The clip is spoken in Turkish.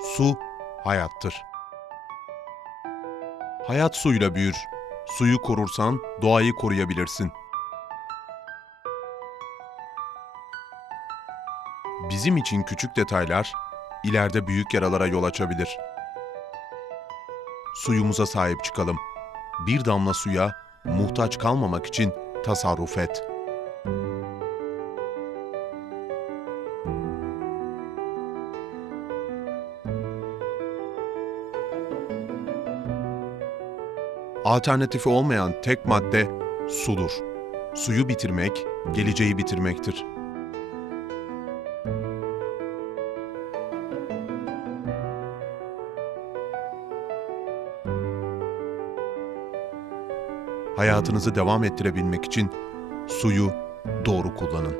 Su hayattır. Hayat suyla büyür. Suyu korursan doğayı koruyabilirsin. Bizim için küçük detaylar ileride büyük yaralara yol açabilir. Suyumuza sahip çıkalım. Bir damla suya muhtaç kalmamak için tasarruf et. Alternatifi olmayan tek madde sudur. Suyu bitirmek, geleceği bitirmektir. Hayatınızı devam ettirebilmek için suyu doğru kullanın.